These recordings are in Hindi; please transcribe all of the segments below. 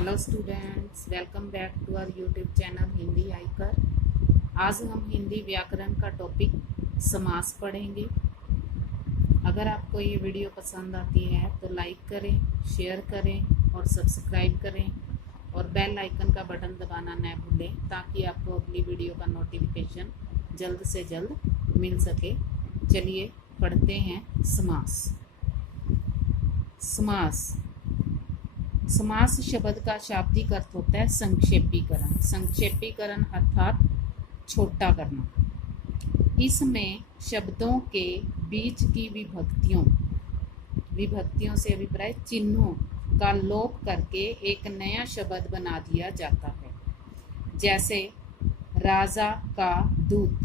Hello students, welcome back to our YouTube channel Hindi आइकर। आज हम हिंदी व्याकरण का टॉपिक समास पढ़ेंगे। अगर आपको ये वीडियो पसंद आती है तो लाइक करें, शेयर करें और सब्सक्राइब करें और बेल आइकन का बटन दबाना न भूलें ताकि आपको अगली वीडियो का नोटिफिकेशन जल्द से जल्द मिल सके। चलिए पढ़ते हैं समास। समास समास शब्द का शाब्दिक अर्थ होता है संक्षेपीकरण। संक्षेपीकरण अर्थात छोटा करना। इसमें शब्दों के बीच की विभक्तियों से अभिप्राय चिन्हों का लोप करके एक नया शब्द बना दिया जाता है। जैसे राजा का दूत,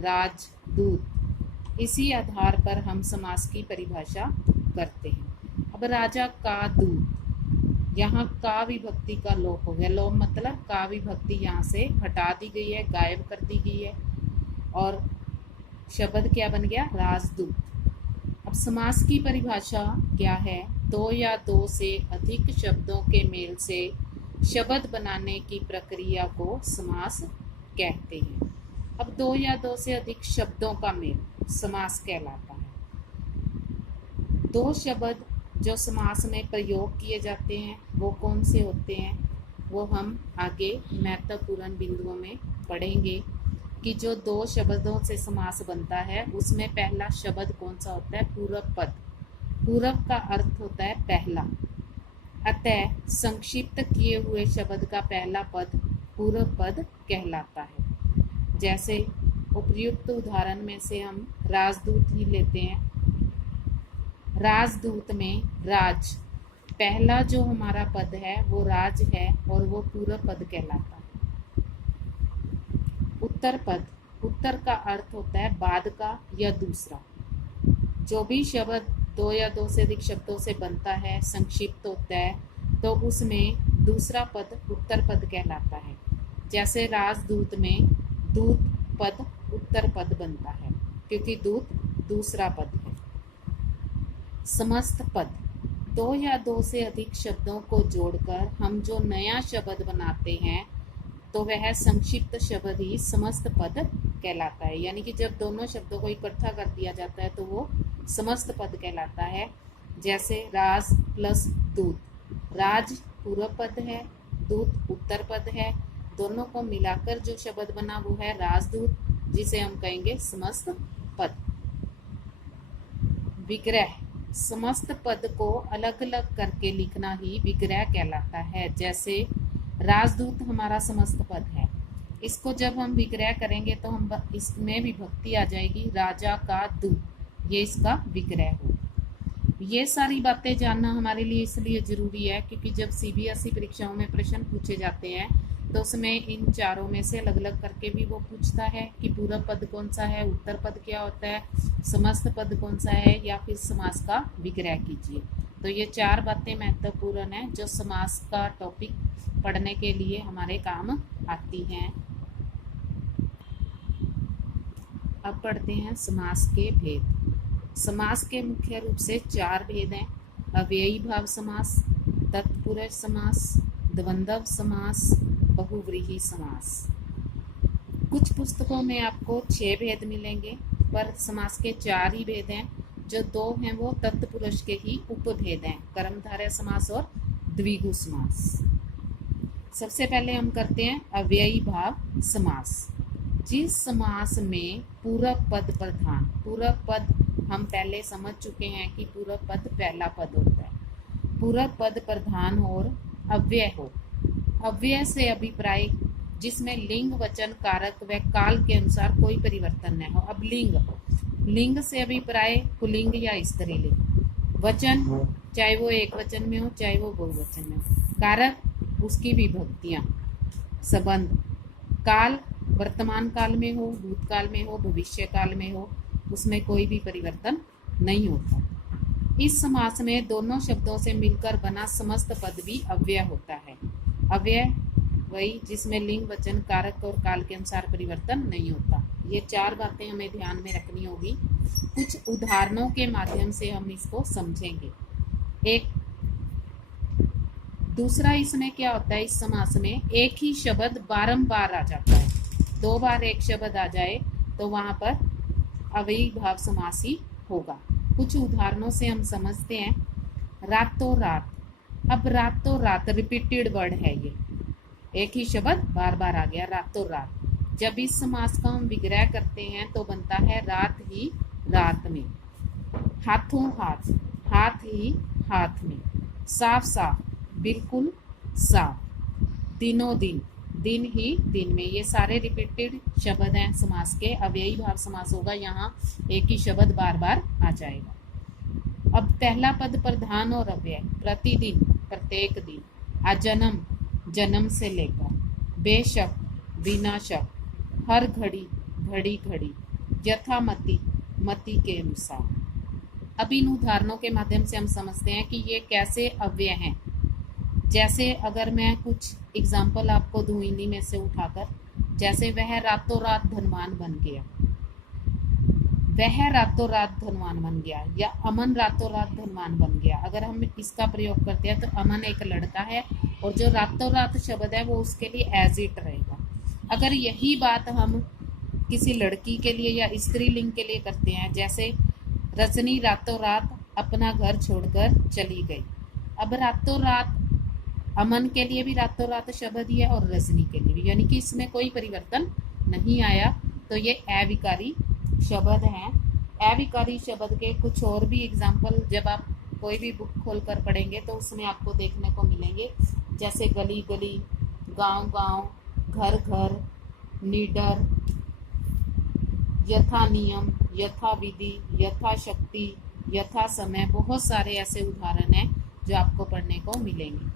राजदूत। इसी आधार पर हम समास की परिभाषा करते हैं। अब राजा का दूत, यहाँ का विभक्ति का लोप हो गया। लोप मतलब का विभक्ति यहाँ से हटा दी गई है, गायब कर दी गई है और शब्द क्या बन गया? राजदूत। अब समास की परिभाषा क्या है? दो या दो से अधिक शब्दों के मेल से शब्द बनाने की प्रक्रिया को समास कहते हैं। अब दो या दो से अधिक शब्दों का मेल समास कहलाता है। दो शब्द जो समास में प्रयोग किए जाते हैं वो कौन से होते हैं, वो हम आगे महत्वपूर्ण बिंदुओं में पढ़ेंगे कि जो दो शब्दों से समास बनता है उसमें पहला शब्द कौन सा होता है? पूरक पद। पूरक का अर्थ होता है पहला, अतः संक्षिप्त किए हुए शब्द का पहला पद पूरक पद कहलाता है। जैसे उपर्युक्त उदाहरण में से हम राजदूत ही लेते हैं। राजदूत में राज, पहला जो हमारा पद है वो राज है और वो पूरक पद कहलाता है। उत्तर पद, उत्तर का अर्थ होता है बाद का या दूसरा। जो भी शब्द दो या दो से अधिक शब्दों से बनता है, संक्षिप्त होता है, तो उसमें दूसरा पद उत्तर पद कहलाता है। जैसे राजदूत में दूत पद उत्तर पद बनता है क्योंकि दूत दूसरा पद है। समस्त पद, दो या दो से अधिक शब्दों को जोड़कर हम जो नया शब्द बनाते हैं तो वह संक्षिप्त शब्द ही समस्त पद कहलाता है। यानी कि जब दोनों शब्दों को इकट्ठा कर दिया जाता है तो वो समस्त पद कहलाता है। जैसे राज प्लस दूत, राज पूर्व पद है, दूत उत्तर पद है, दोनों को मिलाकर जो शब्द बना वो है राजदूत, जिसे हम कहेंगे समस्त पद। विग्रह, समस्त पद को अलग अलग करके लिखना ही विग्रह कहलाता है। जैसे राजदूत हमारा समस्त पद है, इसको जब हम विग्रह करेंगे तो हम इसमें विभक्ति आ जाएगी राजा का दूत, ये इसका विग्रह हो। ये सारी बातें जानना हमारे लिए इसलिए जरूरी है क्योंकि जब सीबीएसई परीक्षाओं में प्रश्न पूछे जाते हैं तो उसमें इन चारों में से अलग अलग करके भी वो पूछता है कि पूरक पद कौन सा है, उत्तर पद क्या होता है, समस्त पद कौन सा है, या फिर समास का विग्रह कीजिए। तो ये चार बातें महत्वपूर्ण हैं जो समास का टॉपिक पढ़ने के लिए हमारे काम आती हैं। अब पढ़ते हैं समास के भेद। समास के मुख्य रूप से चार भेद हैं: अव्ययी भाव समास, तत्पुरुष समास, द्वंद्व समास, बहुव्रीहि समास। कुछ पुस्तकों में आपको 6 भेद मिलेंगे पर समास के 4 ही भेद हैं। जो 2 हैं वो तत्पुरुष के ही उपभेद हैं, कर्मधारय समास और द्विगु समास। सबसे पहले हम करते हैं अव्ययी भाव समास। जिस समास में पूरक पद प्रधान, पूरक पद हम पहले समझ चुके हैं कि पूरक पद पहला पद होता है। पूरक पद प्रधान और अव्यय हो। अव्यय से अभिप्राय जिसमें लिंग, वचन, कारक व काल के अनुसार कोई परिवर्तन न हो। अब लिंग से अभिप्राय पुल्लिंग या स्त्रीलिंग। वचन चाहे वो एक वचन में हो चाहे वो बहुवचन में हो। कारक उसकी विभक्तियां, संबंध। काल वर्तमान काल में हो, भूतकाल में हो, भविष्य काल में हो, उसमें कोई भी परिवर्तन नहीं होता। इस समास में दोनों शब्दों से मिलकर बना समस्त पद भी अव्यय होता है। अव्यय वही जिसमें लिंग, वचन, कारक और काल के अनुसार परिवर्तन नहीं होता। ये चार बातें हमें ध्यान में रखनी होगी। कुछ उदाहरणों के माध्यम से हम इसको समझेंगे। एक, दूसरा इसमें क्या होता है, इस समास में एक ही शब्द बारंबार आ जाता है। 2 बार एक शब्द आ जाए तो वहां पर अव्ययी भाव समास ही होगा। कुछ उदाहरणों से हम समझते हैं। रातों रात, अब रातों रात रिपीटेड वर्ड है, ये एक ही शब्द बार बार आ गया, रातों रात। जब इस समास का हम विग्रह करते हैं तो बनता है रात ही रात में। हाथों हाथ, हाथ ही हाथ में। साफ साफ, बिल्कुल साफ। दिनों दिन, दिन ही दिन में। ये सारे रिपीटेड शब्द हैं समास के। अव्ययी भाव समास होगा, यहाँ एक ही शब्द बार बार आ जाएगा। अब पहला पद प्रधान और अव्यय। प्रतिदिन, प्रत्येक दिन। अजन्म, जन्म से लेकर। बेशक, बिना शक। हर घड़ी, घड़ी घड़ी। यथामति, मति के अनुसार। अब इन उदाहरणों के माध्यम से हम समझते हैं कि ये कैसे अव्यय हैं। जैसे अगर मैं कुछ एग्जाम्पल आपको दूं हिंदी में से उठाकर, जैसे वह रातों रात धनवान बन गया, वह रातों रात धनवान बन गया, या अमन रातों रात धनवान बन गया। अगर हम इसका प्रयोग करते हैं तो अमन एक लड़का है और जो रातों रात शब्द है वो उसके लिए एज इट रहेगा। अगर यही बात हम किसी लड़की के लिए या स्त्रीलिंग के लिए करते हैं, जैसे रजनी रातों रात अपना घर छोड़कर चली गई। अब रातों रात अमन के लिए भी रातों रात शब्द ही है और रजनी के लिए भी, यानी कि इसमें कोई परिवर्तन नहीं आया। तो ये अविकारी शब्द हैं। अविकारी शब्द के कुछ और भी एग्जाम्पल जब आप कोई भी बुक खोलकर पढ़ेंगे तो उसमें आपको देखने को मिलेंगे, जैसे गली गली, गांव गांव, घर घर, निडर, यथा नियम, यथा विधि, यथा शक्ति, यथा समय। बहुत सारे ऐसे उदाहरण हैं जो आपको पढ़ने को मिलेंगे।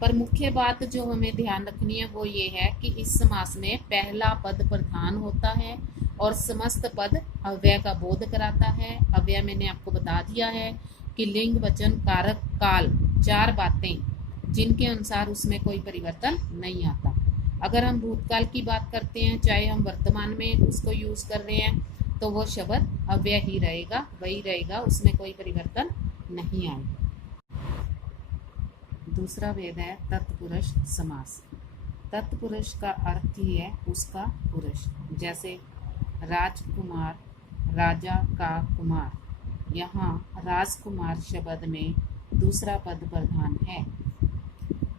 पर मुख्य बात जो हमें ध्यान रखनी है वो ये है कि इस समास में पहला पद प्रधान होता है और समस्त पद अव्यय का बोध कराता है। अव्यय मैंने आपको बता दिया है कि लिंग, वचन, कारक, काल, 4 बातें जिनके अनुसार उसमें कोई परिवर्तन नहीं आता। अगर हम भूतकाल की बात करते हैं, चाहे हम वर्तमान में उसको यूज कर रहे हैं, तो वो शब्द अव्यय ही रहेगा, वही रहेगा, उसमें कोई परिवर्तन नहीं आएगा। दूसरा भेद है तत्पुरुष समास। तत्पुरुष का अर्थ ही है उसका पुरुष। जैसे राजकुमार, राजा का कुमार। यहाँ राजकुमार शब्द में दूसरा पद प्रधान है।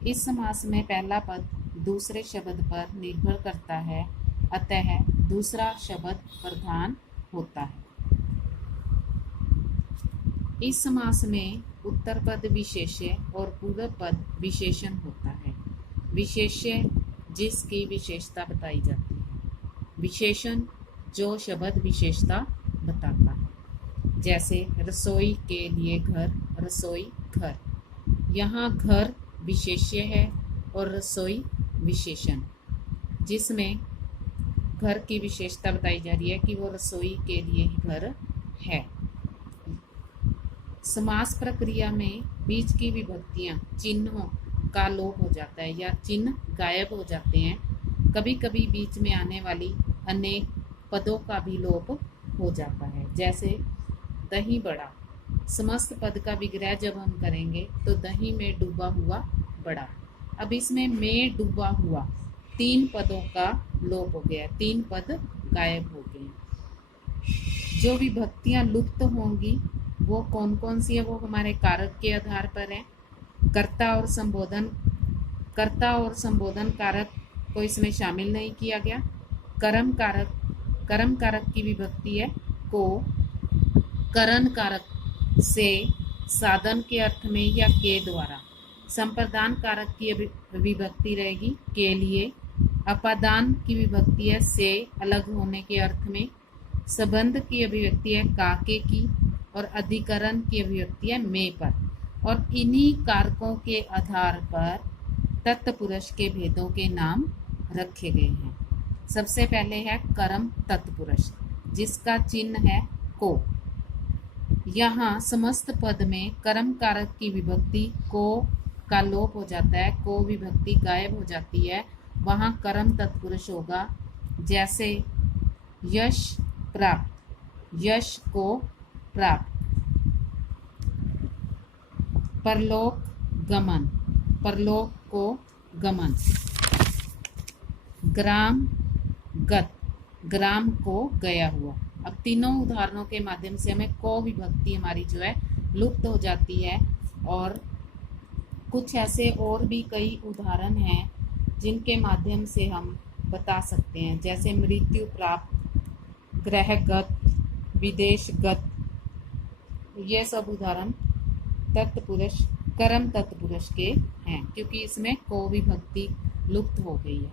इस समास में पहला पद दूसरे शब्द पर निर्भर करता है, अतः दूसरा शब्द प्रधान होता है। इस समास में उत्तर पद विशेष्य और पूर्व पद विशेषण होता है। विशेष्य जिसकी विशेषता बताई जाती है, विशेषण जो शब्द विशेषता बताता है। जैसे रसोई के लिए घर, रसोई घर। यहाँ घर विशेष्य है और रसोई विशेषण, जिसमें घर की विशेषता बताई जा रही है कि वो रसोई के लिए ही घर है। समास प्रक्रिया में बीच की विभक्तियां, चिन्हों का लोप हो जाता है या चिन्ह गायब हो जाते हैं। कभी कभी बीच में आने वाली अनेक पदों का भी लोप हो जाता है। जैसे दही बड़ा, समस्त पद का विग्रह जब हम करेंगे तो दही में डूबा हुआ बड़ा। अब इसमें में डूबा हुआ 3 पदों का लोप हो गया, 3 पद गायब हो गए। जो विभक्तियां लुप्त होंगी वो कौन कौन सी है, वो हमारे कारक के आधार पर है। कर्ता और संबोधन, कर्ता और संबोधन कारक को इसमें शामिल नहीं किया गया। कर्म कारक, कर्म कारक की विभक्ति है को। करण कारक से साधन के अर्थ में या के द्वारा। संप्रदान कारक की विभक्ति रहेगी के लिए। अपादान की विभक्ति है से अलग होने के अर्थ में। संबंध की अभिव्यक्ति है काके की और अधिकरण की अभिव्यक्ति है में पर। और इन्हीं कारकों के आधार पर तत्पुरुष के भेदों के नाम रखे गए हैं। सबसे पहले है कर्म तत्पुरुष, जिसका चिन्ह है को। यहाँ समस्त पद में कर्म कारक की विभक्ति को का लोप हो जाता है, को विभक्ति गायब हो जाती है, वहाँ कर्म तत्पुरुष होगा। जैसे यश प्राप्त, यश को प्राप्त। परलोक गमन, परलोक को गमन। ग्राम गत, ग्राम को गया हुआ। अब तीनों उदाहरणों के माध्यम से हमें को विभक्ति हमारी जो है लुप्त हो जाती है। और कुछ ऐसे और भी कई उदाहरण हैं जिनके माध्यम से हम बता सकते हैं, जैसे मृत्यु प्राप्त, ग्रहगत, विदेशगत। ये सब उदाहरण तत्पुरुष, कर्म तत्पुरुष के हैं, क्योंकि इसमें को विभक्ति लुप्त हो गई है।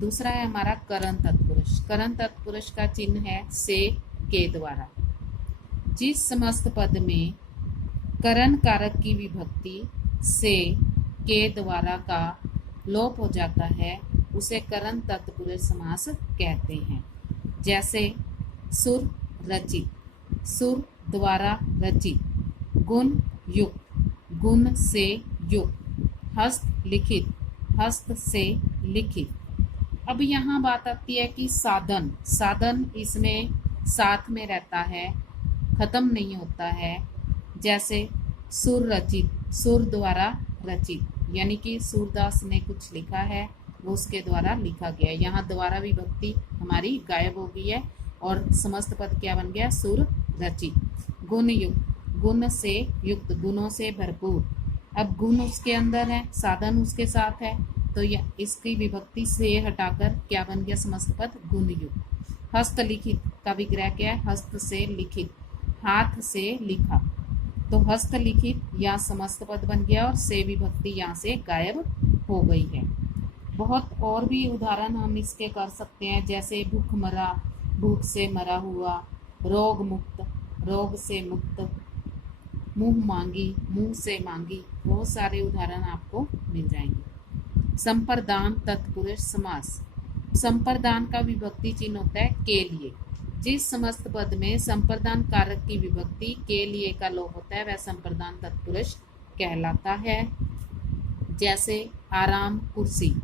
दूसरा है हमारा करण तत्पुरुष। करण तत्पुरुष का चिन्ह है से, के द्वारा। जिस समस्त पद में करण कारक की विभक्ति से, के द्वारा का लोप हो जाता है उसे करण तत्पुरुष समास कहते हैं। जैसे सुर रचित, सुर द्वारा रचित। गुण युक्त, गुण से युक्त। हस्त लिखित, हस्त से लिखित। अब यहाँ बात आती है कि साधन, साधन इसमें साथ में रहता है, खत्म नहीं होता है। जैसे सुर रचित, सुर द्वारा रचित, यानी कि सूरदास ने कुछ लिखा है वो उसके द्वारा लिखा गया है। यहाँ द्वारा विभक्ति हमारी गायब हो गई है और समस्त पद क्या बन गया, सुर रचित। गुण युक्त, गुण से युक्त, गुणों से भरपूर। अब गुण उसके अंदर है, साधन उसके साथ है, तो इसकी विभक्ति से हटाकर क्या बन गया समस्त पद, गुण युक्त। हस्तलिखित का विग्रह क्या है, हस्त से लिखित, हाथ से लिखा, तो हस्तलिखित या समस्त पद बन गया और से विभक्ति यहाँ से गायब हो गई है। बहुत और भी उदाहरण हम इसके कर सकते हैं, जैसे भूख मरा, भूख से मरा हुआ। रोग मुक्त, रोग से मुक्त। मुंह मांगी, मुंह से मांगी। बहुत सारे उदाहरण आपको मिल जाएंगे। संप्रदान तत्पुरुष समास। संप्रदान का विभक्ति चिन्ह होता है के लिए। जिस समस्त पद में संप्रदान कारक की विभक्ति के लिए का लोप होता है वह संप्रदान तत्पुरुष कहलाता है। जैसे आराम कुर्सी,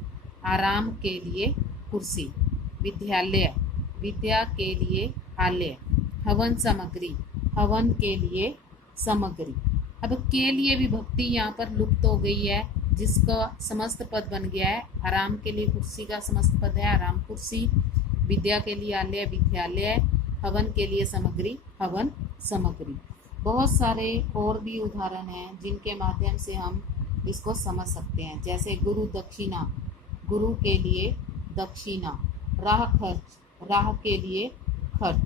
आराम के लिए कुर्सी। विद्यालय, विद्या के लिए आलय। हवन सामग्री, हवन के लिए सामग्री। अब के लिए विभक्ति यहाँ पर लुप्त हो गई है, जिसका समस्त पद बन गया है। आराम के लिए कुर्सी का समस्त पद है आराम कुर्सी। विद्या के लिए आलय, विद्यालय। हवन के लिए सामग्री, हवन सामग्री। बहुत सारे और भी उदाहरण हैं जिनके माध्यम से हम इसको समझ सकते हैं। जैसे गुरु दक्षिणा, गुरु के लिए दक्षिणा। राह खर्च, राह के लिए खर्च।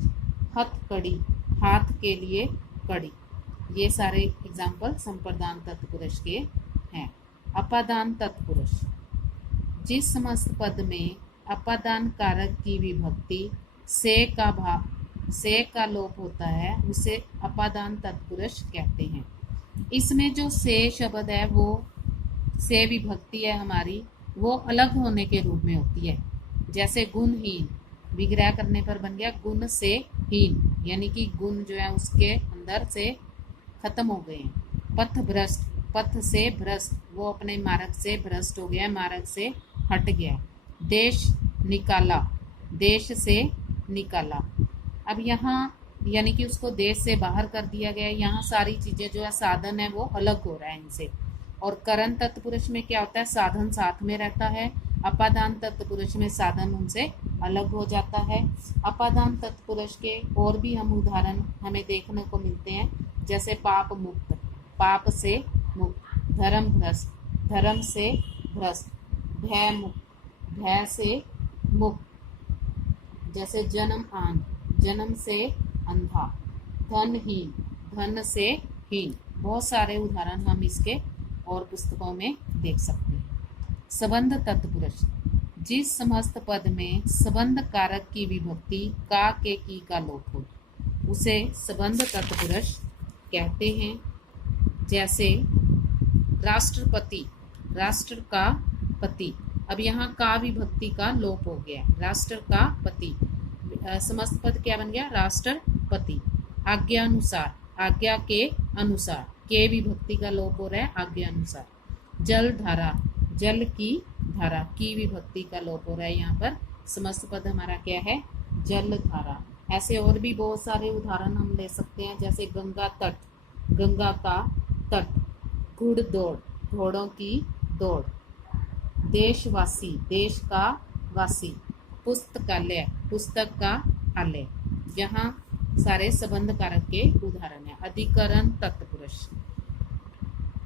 हथकड़ी, हाथ के लिए कड़ी। ये सारे एग्जाम्पल संप्रदान तत्पुरुष के हैं। अपादान तत्पुरुष। जिस समस्त पद में अपादान कारक की विभक्ति से का लोप होता है उसे अपादान तत्पुरुष कहते हैं। इसमें जो से शब्द है वो से विभक्ति है हमारी, वो अलग होने के रूप में होती है। जैसे गुणहीन, विग्रह करने पर बन गया गुण से हीन, यानी कि गुण जो है उसके अंदर से खत्म हो गए हैं। पथ भ्रष्ट, पथ से भ्रष्ट, वो अपने मार्ग से भ्रष्ट हो गया, मार्ग से हट गया। देश निकाला, देश से निकाला। अब यहाँ यानी कि उसको देश से बाहर कर दिया गया। यहाँ सारी चीजें जो है साधन है वो अलग हो रहा है इनसे। और करण तत्पुरुष में क्या होता है, साधन साथ में रहता है। अपादान तत्पुरुष में साधन उनसे अलग हो जाता है। अपादान तत्पुरुष के और भी हम उदाहरण हमें देखने को मिलते हैं, जैसे पाप मुक्त, पाप से मुक्त। धर्म भ्रष्ट, धर्म से भ्रष्ट। भय मुक्त, भय से मुक्त। जैसे जन्म आन, जन्म से अंधा। धनहीन, धन से हीन। बहुत सारे उदाहरण हम इसके और पुस्तकों में देख सकते हैं। संबंध तत्पुरुष। जिस समस्त पद में संबंध कारक की विभक्ति का के की का लोप हो उसे संबंध तत्पुरुष कहते हैं। जैसे राष्ट्रपति, राष्ट्र का पति। अब यहाँ का विभक्ति का लोप हो गया, राष्ट्र का पति। समस्त पद क्या बन गया, राष्ट्रपति। आज्ञा अनुसार, आज्ञा के अनुसार। के विभक्ति का लोप हो रहा है, आज्ञा अनुसार। जल धारा, जल की धारा। की विभक्ति का लोप हो रहा है, यहाँ पर समस्त पद हमारा क्या है, जल धारा। ऐसे और भी बहुत सारे उदाहरण हम ले सकते हैं, जैसे गंगा तट, गंगा का तट। घुड़ दौड़, घोड़ों की दौड़। देशवासी, देश का वासी। पुस्तकालय, पुस्तक का आलय। यहाँ सारे संबंध कारक के उदाहरण है। अधिकरण तत्पुरुष,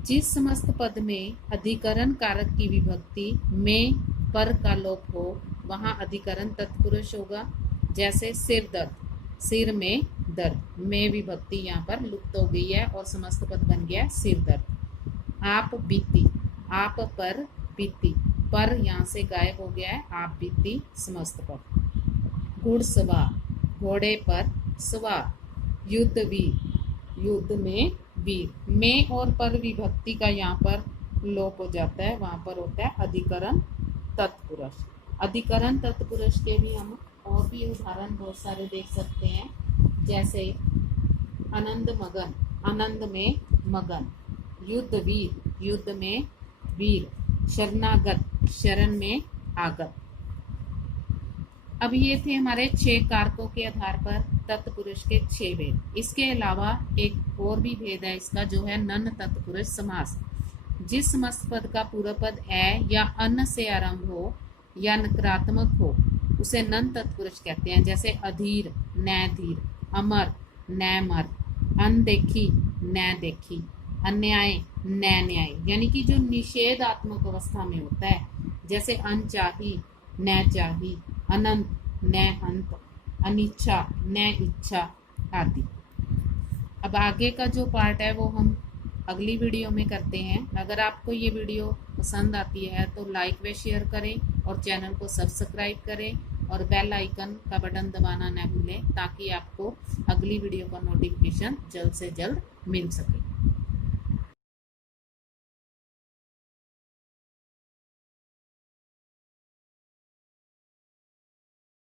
जिस समस्त पद में अधिकरण कारक की विभक्ति में पर का लोप हो वहां अधिकरण तत्पुरुष होगा। जैसे सिर दर्द, सिर में दर्द, में विभक्ति यहाँ पर लुप्त हो गई है और समस्त पद बन गया सिर दर्द। आप बीती, आप पर बीती, पर यहाँ से गायब हो गया है, आप बीती समस्त पद। घुड़सवार, घोड़े पर सवार। युद्धवीर, युद्ध में वीर, में और पर विभक्ति का यहाँ पर लोप हो जाता है, वहां पर होता है अधिकरण तत्पुरुष। अधिकरण तत्पुरुष के भी हम और भी उदाहरण बहुत सारे देख सकते हैं। जैसे आनंद मगन, आनंद में मगन। युद्धवीर, युद्ध में वीर। शरणागत, शरण में आगत। अब ये थे हमारे 6 कारकों के आधार पर तत्पुरुष के 6 भेद। इसके अलावा एक और भी भेद है इसका, जो है नन तत्पुरुष समास। जिस समस्त पद का पूर्व पद ए या अन से आरंभ हो या नकारात्मक हो उसे नन तत्पुरुष कहते हैं। जैसे अधीर, न धीर। अमर, न मर। अनदेखी, न देखी। अन्याय, न न्याय, यानी कि जो निषेधात्मक अवस्था में होता है। जैसे अनचाही, न चाही। अनंत, न अंत। अनिच्छा, न इच्छा आदि। अब आगे का जो पार्ट है वो हम अगली वीडियो में करते हैं। अगर आपको ये वीडियो पसंद आती है तो लाइक व शेयर करें और चैनल को सब्सक्राइब करें और बेल आइकन का बटन दबाना न भूलें ताकि आपको अगली वीडियो का नोटिफिकेशन जल्द से जल्द मिल सके।